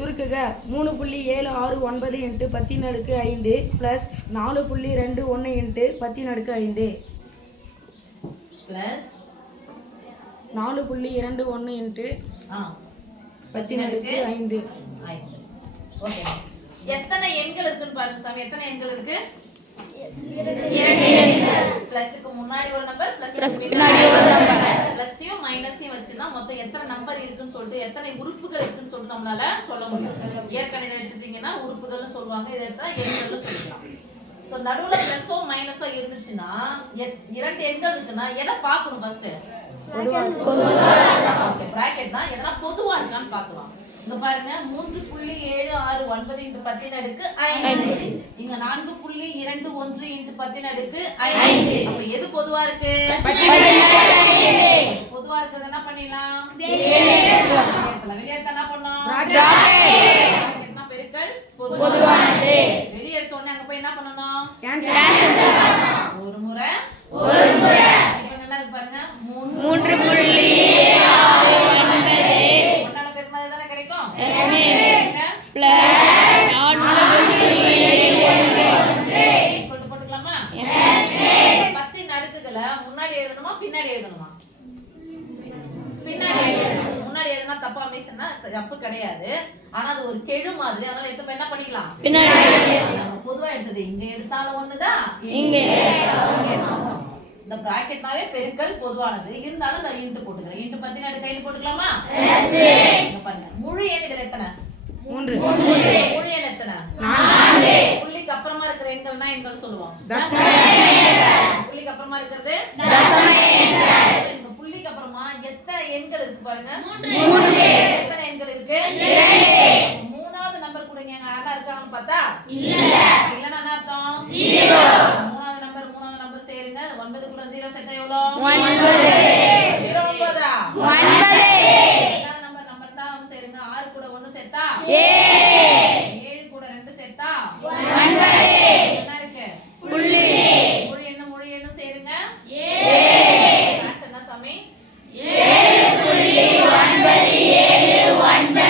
சுருக்குக 3.769 × 10⁻5 plus 4.21 × 10⁻5 plus 4.21 × 10⁻5. Okay. எத்தனை எண்கள் இருக்குன்னு பாருங்க சாமி. எத்தனை எண்கள் இருக்கு? 2 எண்கள். பிளஸ்க்கு முன்னாடி ஒரு நம்பர், பிளஸ்க்கு பின்னாடி ஒரு நம்பர். பிளஸ்ஸையும் மைனஸையும் வச்சுனா மொத்தம் எத்தனை நம்பர் இருக்குன்னு சொல்லிட்டு, எத்தனை உறுப்புகள் இருக்குன்னு சொல்லிட்டு நம்மளால சொல்ல முடியும். இயற்கணிதம் எடுத்துட்டீங்கன்னா உறுப்புகள்னு சொல்லுவாங்க. இத எடுத்தா எண்கள்னு சொல்லலாம். சோ நடுவுல பிளஸோ மைனஸோ இருந்துச்சுன்னா, 2 எண்கள் இருக்குன்னா எதை பார்க்கணும் ஃபர்ஸ்ட்? பொதுவா. ஓகே, பிராக்கெட் தான். எதனா பொதுவா இருக்கான்னு பார்க்கலாம். இங்க பாருங்க 3.769 × 10⁻5. இங்க 4.21 × 10⁻5. அப்ப எது பொதுவா இருக்கு? பொதுவா இருக்குது என்ன பண்ணிடலாம்? வெளியேத்த என்ன பண்ணோம்? பிராக்கெட்னா பெருக்கல் பொதுவானது. வெளிய எடுத்த உடனே அங்க போய் என்ன பண்ணனும்? கேன்சல் பண்ணனும். ஒரு முறை இப்போ என்ன இருக்கு பாருங்க 3.769 ஒண்ணால பெருக்குனா தான கிடைக்கும். பிளஸ் 4.21 போட்டுக்கலாமா? 10 அடுக்குகளை முன்னாடி எழுதணுமா பின்னாடி எழுதணுமா? பின்னாடி எழுதணும். முன்னாடி எழுதுனா தப்பா மிஸ்னா தப்பு கிடையாது. ஆனா அது ஒரு கெழு மாதிரி. அதனால எடுத்து என்ன பண்ணிக்கலாம்? பின்னாடி நம்ம பொதுவா எடுத்தது இங்க எடுத்தாலும் ஒண்ணுதான், இங்க எடுத்தாலும். இந்த பிராக்கெட்னாவே பெருக்கல் பொதுவானது. இருந்தாலும் நான் இன்ட் போட்டுக்கிறேன். இன்ட் 10 அடுக்கு கையில போட்டுக்கலாமா? இங்க பாருங்க. முழு எண் இதுல எத்தனை? 3. முழு எண் எத்தனை? 4. புள்ளிக்கு அப்புறமா இருக்கிற எண்கள்னா எண்கள் சொல்லுவோம். தசம எண்கள். புள்ளிக்கு அப்புறமா இருக்கிறது தசம எண்கள். இந்த புள்ளிக்கு அப்புறமா எத்தனை எண்கள் இருக்கு பாருங்க? 3. எத்தனை எண்கள் இருக்கு? 2. மூணாவது நம்பர் கொடுங்க. யாரா இருக்காங்கன்னு பார்த்தா இல்ல. இல்லனா என்ன அர்த்தம்? 0. மூணாவது நம்பர் சேருங்க. 9 கூட 0 சேர்த்தா எவ்வளவு? 9. 0 9. 9. ரெண்டாவது நம்பர் தான் சேருங்க. 6 கூட 1 சேர்த்தா 7. 7 கூட 2 சேர்த்தா 9. என்ன இருக்கு? புள்ளி. முழு எண்ணு சேருங்க 7. ஆன்சர் என்ன சாமி? 7.979.